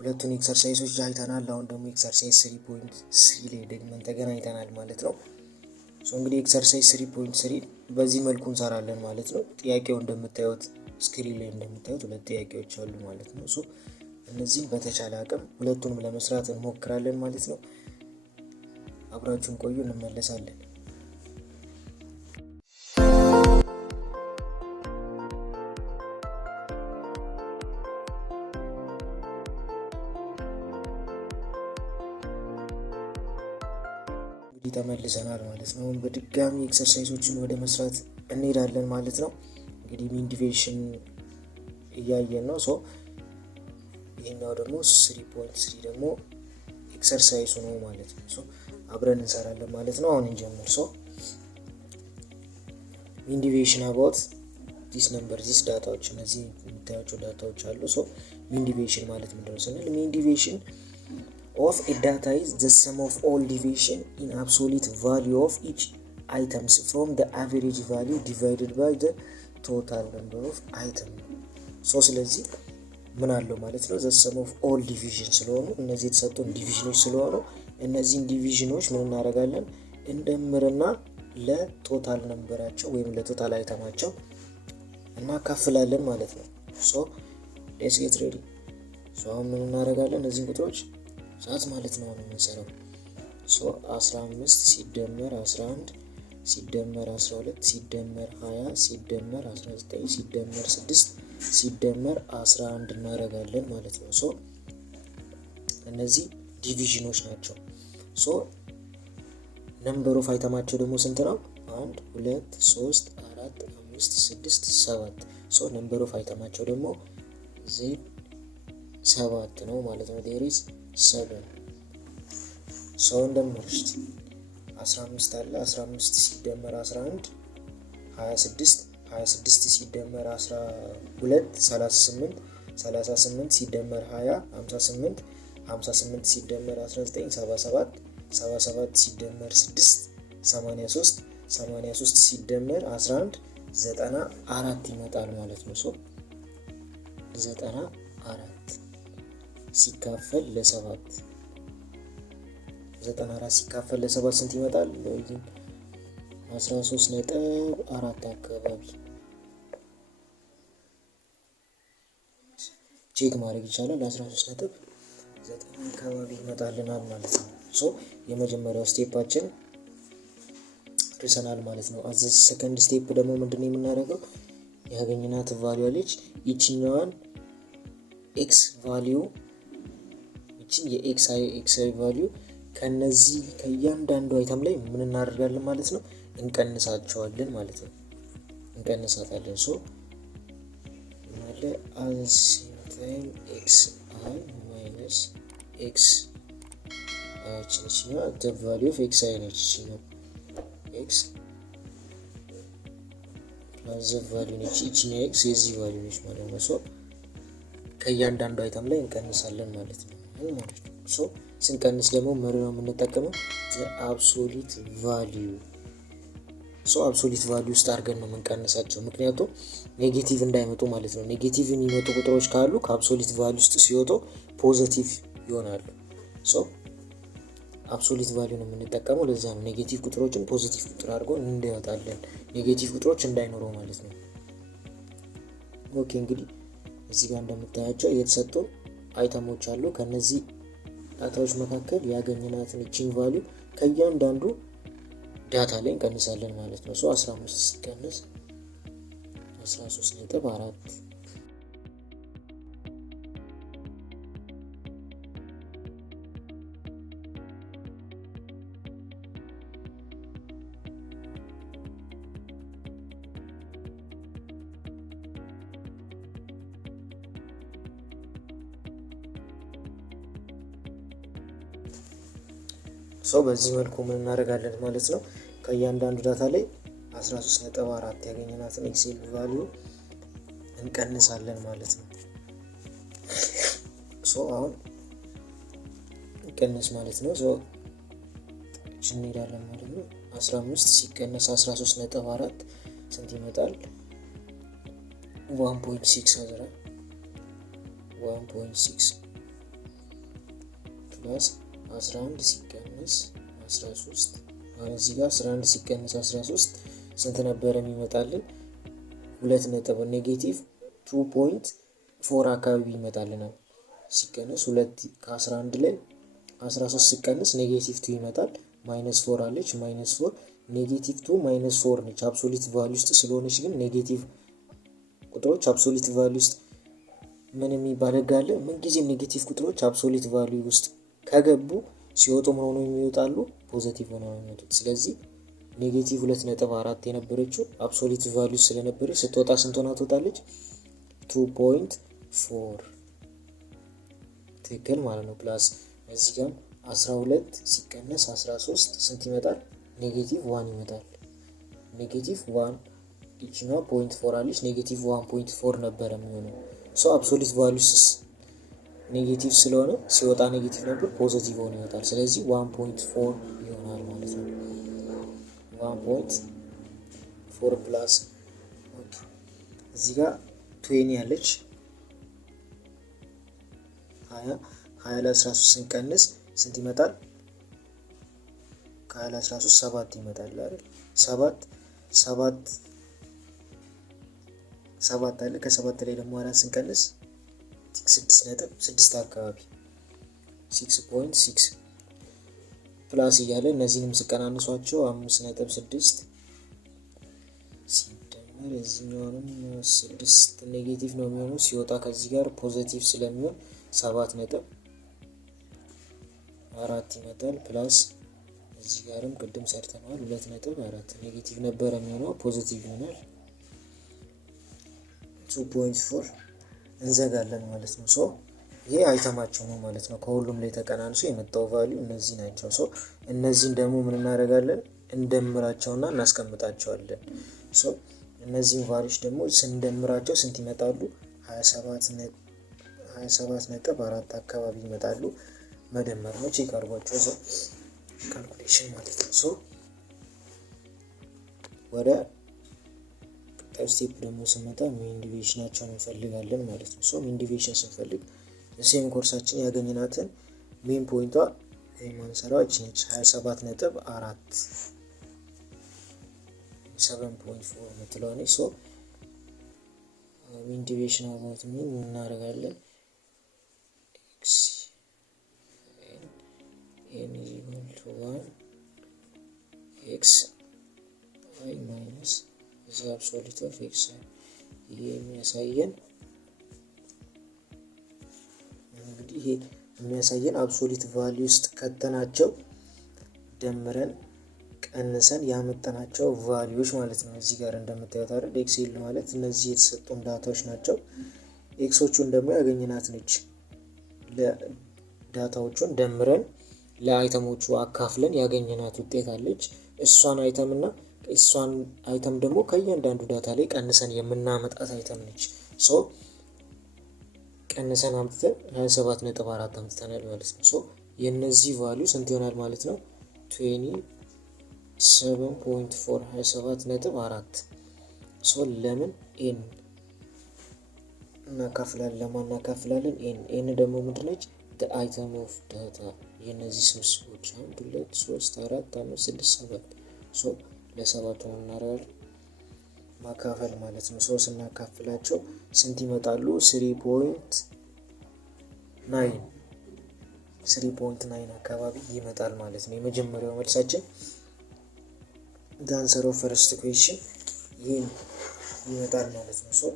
ሁለቱን ኤክሰርሳይዞች አይተናል። አሁን ደግሞ ኤክሰርሳይዝ 3.3 ላይ ደግመን ተገናኝተናል ማለት ነው። እንግዲህ ኤክሰርሳይዝ 3.3 በዚህ መልኩ እንሰራለን ማለት ነው። ጥያቄው እንደምታዩት ስክሪን ላይ እንደምታዩት ሁለት ጥያቄዎች አሉ ማለት ነው። እነዚህን በተቻለ አቅም ሁለቱንም ለመስራት እንሞክራለን ማለት ነው። አብራችሁን ቆዩ፣ እንመለሳለን። እንግዲህ ተመልሰናል ማለት ነው። በድጋሚ ኤክሰርሳይዞችን ወደ መስራት እንሄዳለን ማለት ነው። እንግዲህ ሚን ዲቪዥን እያየን ነው። ይሄኛው ደግሞ 3.3 ደግሞ ኤክሰርሳይዙ ነው ማለት ነው። አብረን እንሰራለን ማለት ነው። አሁን እንጀምር። ሚን ዲቪዥን አባውት ዲስ ነምበር ዲስ ዳታዎች፣ እነዚህ የምታያቸው ዳታዎች አሉ። ሚን ዲቪዥን ማለት ምንድነው ስንል ሚን ዲቪዥን of a data is the sum of all deviation in absolute value of each items from the average value divided by the total number of items። ስለዚህ ምን አለው ማለት ነው the sum of all division ስለሆኑ እነዚህ የተሰጡን ዲቪዥኖች ስለሆኑ እነዚህን ዲቪዥኖች ምን እናደርጋለን እንደምርና ለቶታል ነምበራቸው ወይም ለቶታል አይተማቸው እናካፍላለን ማለት ነው። let's get ready። አሁን ምን እናደርጋለን እነዚህን ቁጥሮች ሰዓት ማለት ነው የምንሰራው 15 ሲደመር 11 ሲደመር 12 ሲደመር 20 ሲደመር 19 ሲደመር 6 ሲደመር 11 እናደርጋለን ማለት ነው። እነዚህ ዲቪዥኖች ናቸው። ነምበር ኦፍ አይተማቸው ደግሞ ስንት ነው? 1 2 3 4 5 6 7 ነምበር ኦፍ አይተማቸው ደግሞ Z7 ነው ማለት ነው። there is 7 እንደምርሽት 15 አለ 15 ሲደመር 11 26 ሲደመር 12 38 ሲደመር 20 58 ሲደመር 19 77 ሲደመር 6 83 ሲደመር 11 94 ይመጣል ማለት ነው። 94 ሲካፈል ለ7 94 ሲካፈል ለ7 ስንት ይመጣል? 13.4 አካባቢ ቼክ ማድረግ ይቻላል። 13.9 አካባቢ ይመጣልናል ማለት ነው። የመጀመሪያው ስቴፓችን ጨርሰናል ማለት ነው። አዘ ሰከንድ ስቴፕ ደግሞ ምንድነው የምናደርገው? ያገኘናት ቫልዩ አለች። ይችኛዋን ኤክስ ቫልዩ የኤክስ ቫልዩ ከነዚህ ከእያንዳንዱ አይተም ላይ ምን እናደርጋለን ማለት ነው? እንቀንሳቸዋለን ማለት ነው። እንቀንሳታለን። ማለት as time xi minus x እቺኛዋ the value of xi ነች። እቺኛዋ x plus the value ነች። እቺኛዋ x የዚህ ቫልዩ ነች ማለት ነው። ከእያንዳንዱ አይተም ላይ እንቀንሳለን ማለት ነው። ስንቀንስ ደግሞ ምን ነው የምንጠቀመው? አብሶሉት ቫልዩ። አብሶሉት ቫልዩ ውስጥ አድርገን ነው የምንቀንሳቸው፣ ምክንያቱም ኔጌቲቭ እንዳይመጡ ማለት ነው። ኔጌቲቭ የሚመጡ ቁጥሮች ካሉ ከአብሶሉት ቫልዩ ውስጥ ሲወጡ ፖዚቲቭ ይሆናሉ። አብሶሉት ቫልዩ ነው የምንጠቀመው። ለዛ ነው ኔጌቲቭ ቁጥሮችን ፖዚቲቭ ቁጥር አድርገን እንዲያወጣለን፣ ኔጌቲቭ ቁጥሮች እንዳይኖሩ ማለት ነው። ኦኬ እንግዲህ እዚህ ጋር እንደምታያቸው የተሰጡ አይተሞች አሉ። ከነዚህ ዳታዎች መካከል ያገኘናትን እቺን ቫልዩ ከእያንዳንዱ ዳታ ላይ እንቀንሳለን ማለት ነው። 15 ሲቀነስ 13.4 በዚህ መልኩ ምን እናደርጋለን ማለት ነው? ከእያንዳንዱ ዳታ ላይ 13.4 ያገኘናትን ኤክሴል ቫልዩ እንቀንሳለን ማለት ነው። አሁን እንቀንስ ማለት ነው። እንሄዳለን ማለት ነው። 15 ሲቀነስ 13.4 ስንት ይመጣል? 1.6 አዘራ 1.6 ፕላስ 11 ሲቀንስ 13 አሁን እዚህ ጋር 11 ሲቀንስ 13 ስንት ነበረ የሚመጣልን? 2 ነጥብ ኔጌቲቭ 2.4 አካባቢ ይመጣልናል። ሲቀንስ 2 ከ11 ላይ 13 ሲቀንስ ኔጌቲቭ 2 ይመጣል። ማይነስ 4 አለች። ማይነስ 4 ኔጌቲቭ 2 ማይነስ 4 ነች። አብሶሉት ቫልዩ ውስጥ ስለሆነች ግን ኔጌቲቭ ቁጥሮች አብሶሉት ቫልዩ ውስጥ ምን የሚባል ህግ አለ? ምንጊዜም ኔጌቲቭ ቁጥሮች አብሶሉት ቫልዩ ውስጥ ከገቡ ሲወጡ ምን ሆነው የሚወጣሉ? ፖዚቲቭ ሆነው የሚወጡት። ስለዚህ ኔጌቲቭ 2.4 የነበረችው አብሶሉት ቫልዩ ስለነበረች ስትወጣ ስንት ሆና ትወጣለች? 2.4 ትክክል ማለት ነው። ፕላስ እዚህ ጋር 12 ሲቀነስ 13 ስንት ይመጣል? ኔጌቲቭ 1 ይመጣል። ኔጌቲቭ 1 ይችኛው 0.4 አለች። ኔጌቲቭ 1.4 ነበረ የሚሆነው። አብሶሉት ቫልዩስ ኔጌቲቭ ስለሆነ ሲወጣ ኔጌቲቭ ነበር፣ ፖዚቲቭ ሆኖ ይወጣል። ስለዚህ 1.4 ይሆናል ማለት ነው። 1.4 ፕላስ እዚህ ጋር 20 ያለች 20 ለ13 ስንቀንስ ስንት ይመጣል? ከ20 ለ13 7 ይመጣል አይደል? 7 አለ። ከ7 ላይ ደግሞ 4 ስንቀንስ 6.6 አካባቢ 6.6 ፕላስ እያለ እነዚህንም ስቀናንሷቸው 5.6 ሲደመር እዚህኛውንም 6 ኔጌቲቭ ነው የሚሆነው። ሲወጣ ከዚህ ጋር ፖዚቲቭ ስለሚሆን 7.4 ይመጣል። ፕላስ እዚህ ጋርም ቅድም ሰርተናል 2.4 ኔጌቲቭ ነበረ የሚሆነው ፖዚቲቭ ይሆናል። 2.4 እንዘጋለን ማለት ነው። ይሄ አይተማቸው ነው ማለት ነው። ከሁሉም ላይ ተቀናንሶ የመጣው ቫልዩ እነዚህ ናቸው። እነዚህን ደግሞ ምን እናደርጋለን? እንደምራቸውና እናስቀምጣቸዋለን። እነዚህን ቫልዩዎች ደግሞ ስንደምራቸው ስንት ይመጣሉ? 27.4 አካባቢ ይመጣሉ። መደመር ነው። ቼክ አድርጓቸው ካልኩሌሽን ማለት ነው። ወደ ስቴፕ ደግሞ ስንመጣ ሚን ዲቪዬሽናቸውን እንፈልጋለን ማለት ነው። ሚን ዲቪዬሽን ስንፈልግ ሴም ኮርሳችን ያገኘናትን ሜን ፖይንቷ የማንሰራው እቺ ነች 27.4 7.4 የምትለዋ ነች። ሚን ዲቪዬሽን አባውት ሚን እናደርጋለን x n = 1 x i minus እዚ አብሶሉት ኦፍ x ይሄ የሚያሳየን እንግዲህ ይሄ የሚያሳየን አብሶሉት ቫልዩ ውስጥ ከተናቸው ደምረን ቀንሰን ያመጣናቸው ቫልዩዎች ማለት ነው። እዚህ ጋር እንደምታዩት አይደል ኤክሴል ማለት እነዚህ የተሰጡን ዳታዎች ናቸው። ኤክሶቹን ደግሞ ያገኘናት ነች። ለዳታዎቹን ደምረን ለአይተሞቹ አካፍለን ያገኘናት ውጤት አለች። እሷን አይተም ደግሞ ከእያንዳንዱ ዳታ ላይ ቀንሰን የምናመጣት አይተም ነች። ቀንሰን አምጥተን 27.4 አምጥተናል ማለት ነው። የነዚህ ቫልዩ ስንት ይሆናል ማለት ነው? 27.4 27.4 ለምን ኤን እናካፍላለን? ለማን እናካፍላለን? ኤን ደግሞ ምንድነች? the item of data የነዚህ ስብስቦች 1 2 3 4 5 6 7 ለሰባቱ እናደርጋለን ማካፈል ማለት ነው። ስናካፍላቸው ስንት ይመጣሉ? 3.9 አካባቢ ይመጣል ማለት ነው። የመጀመሪያው መልሳችን the answer of first question ይሄን ይመጣል ማለት ነው።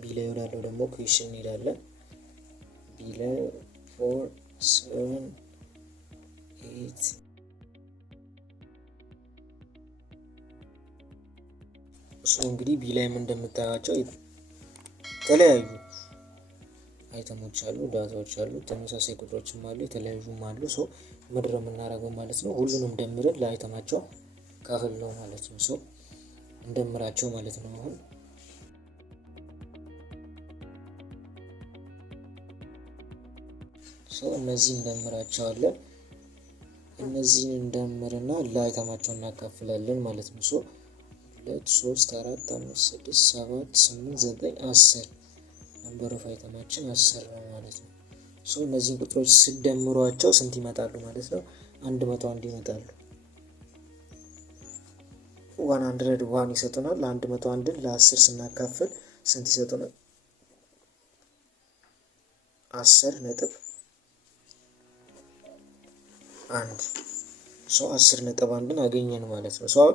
ቢ ላይ ወዳለው ደግሞ ኩዌሽን እንሄዳለን። ቢ ላይ 4 7 8 እንግዲህ ቢ ላይም እንደምታዩቸው የተለያዩ አይተሞች አሉ፣ ዳታዎች አሉ፣ ተመሳሳይ ቁጥሮችም አሉ፣ የተለያዩም አሉ። ምድር የምናደርገው ማለት ነው ሁሉንም ደምረን ለአይተማቸው ካፈል ነው ማለት ነው። እንደምራቸው ማለት ነው። አሁን እነዚህ እንደምራቸዋለን። እነዚህን እንደምርና ለአይተማቸው እናካፍላለን ማለት ነው። 2 3 4 5 6 7 8 9 10 ነምበር ኦፍ አይተማችን 10 ነው ማለት ነው። እነዚህን ቁጥሮች ስደምሯቸው ስንት ይመጣሉ ማለት ነው? 101 ይመጣሉ። 101 ይሰጡናል። 101ን ለ10 ስናካፍል ስንት ይሰጡናል? 10.1 10.1ን አገኘን ማለት ነው። አሁን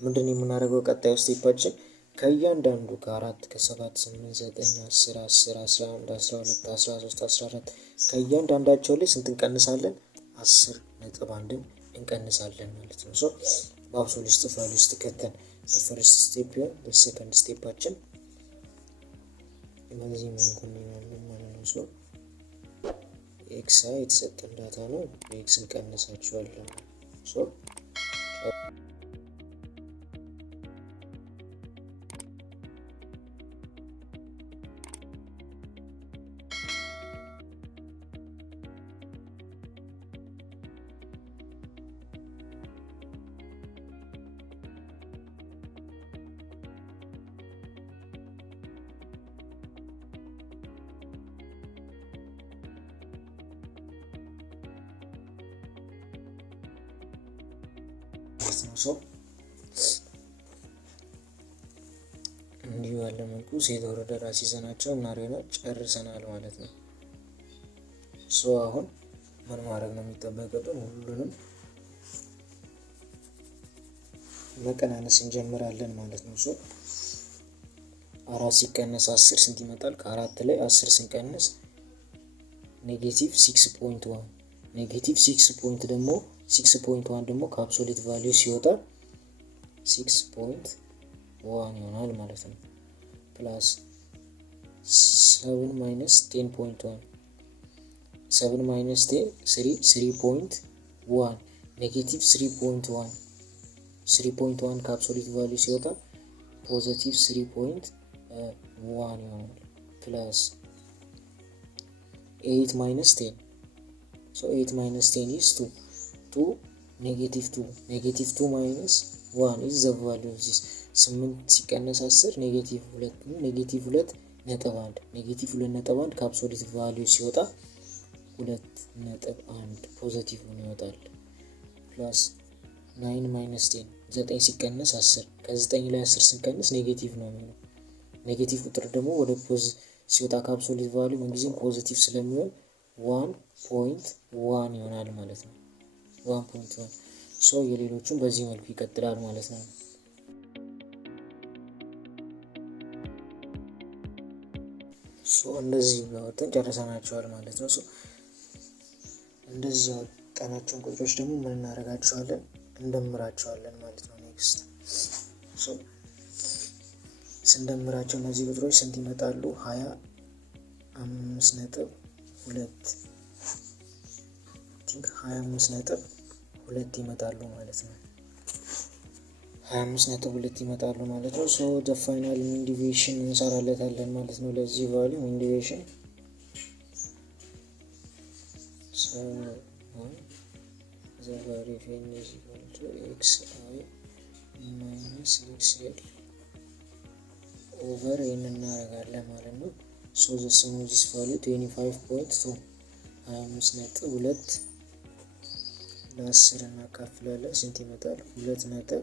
ምንድን የምናደርገው ቀጣዩ ስቴፓችን ከእያንዳንዱ ከ4 ከ7 8 9 10 10 11 12 13 14 ከእያንዳንዳቸው ላይ ስንት እንቀንሳለን? 10.1ን እንቀንሳለን ማለት ነው። በአብሶሉት ቫልዩ ውስጥ ከተን ፈርስት ስቴፕ ይሆን በሰከንድ ስቴፓችን በዚህ መልኩ እንሆናለን ማለት ነው። ኤክስ የተሰጠን ዳታ ነው። ኤክስ እንቀንሳቸዋለን። እንዲሁ ያለ መልኩ ሴት ወረደ ራስ ይዘናቸው ምናረና ጨርሰናል ማለት ነው። አሁን ምን ማድረግ ነው የሚጠበቅብን? ሁሉንም መቀናነስ እንጀምራለን ማለት ነው። 4 ሲቀነስ 10 ስንት ይመጣል? ከ4 ላይ 10 ስንቀንስ -6.1 -6 ደግሞ 6.1 ደግሞ ከአብሶሉት ቫልዩ ሲወጣ 6.1 ይሆናል ማለት ነው። ፕላስ 7 ማይነስ 10.1 7 ማይነስ 10 3.1 -3.1 3.1 ከአብሶሉት ቫልዩ ሲወጣ +3.1 ይሆናል። ፕላስ 8 ማይነስ 10 8 ማይነስ 10 is 2 -2 ማይነስ 1 is the value of this 8 ሲቀነስ 10 -2.1 -2.1 ከአብሶሉት ቫልዩ ሲወጣ 2.1 ፖዚቲቭ ሆኖ ይወጣል። ፕላስ 9 ማይነስ 10 9 ሲቀነስ 10 ከ9 ላይ 10 ስንቀንስ ኔጌቲቭ ነው የሚሆነው። ኔጌቲቭ ቁጥር ደግሞ ወደ ሲወጣ ከአብሶሉት ቫልዩ ምንጊዜም ፖዚቲቭ ስለሚሆን 1.1 ይሆናል ማለት ነው። 1.1 የሌሎቹም በዚህ መልኩ ይቀጥላል ማለት ነው። እንደዚህ ያወጣን ጨርሰናቸዋል ማለት ነው። እንደዚህ ያወጣናቸውን ቁጥሮች ደግሞ ምን እናደርጋቸዋለን? እንደምራቸዋለን ማለት ነው። ኔክስት ስንደምራቸው እነዚህ ቁጥሮች ስንት ይመጣሉ? 25.2 ይመጣሉ ማለት ነው። 25.2 ይመጣሉ ማለት ነው። ዘ ፋይናል ሚን ዲቪዬሽን እንሰራለታለን ማለት ነው። ለዚህ ቫልዩ ሚን ዲቪዬሽን ዘ ቫልዩ ኦፍ n is equal to xi minus xl ኦቨር n እናደርጋለን ማለት ነው። the sum of this value 25.2 25.2 ለ10 እናካፍላለን ስንት ይመጣል? 2.5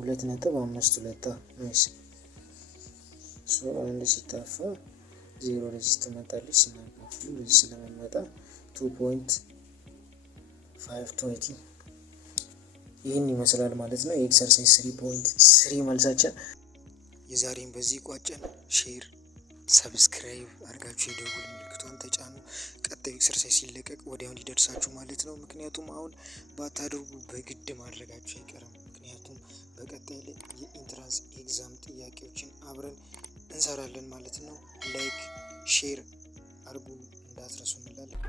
2.52 ናይስ። አንድ ሲታፋ 0 ለዚህ ትመጣለች ስናካፍል ለዚህ ስለሚመጣ 2.520 ይህን ይመስላል ማለት ነው። የኤክሰርሳይዝ 3.3 መልሳችን። የዛሬን በዚህ ቋጨን። ሼር ሰብስክራይብ አድርጋችሁ የደውል ምልክቷን ተጫኑ። ቀጣዩ ኤክሰርሳይዝ ሲለቀቅ ወዲያው እንዲደርሳችሁ ማለት ነው። ምክንያቱም አሁን ባታደርጉ በግድ ማድረጋችሁ አይቀርም። ምክንያቱም በቀጣይ ላይ የኢንትራንስ ኤግዛም ጥያቄዎችን አብረን እንሰራለን ማለት ነው። ላይክ ሼር አድርጉ እንዳትረሱ እንላለን።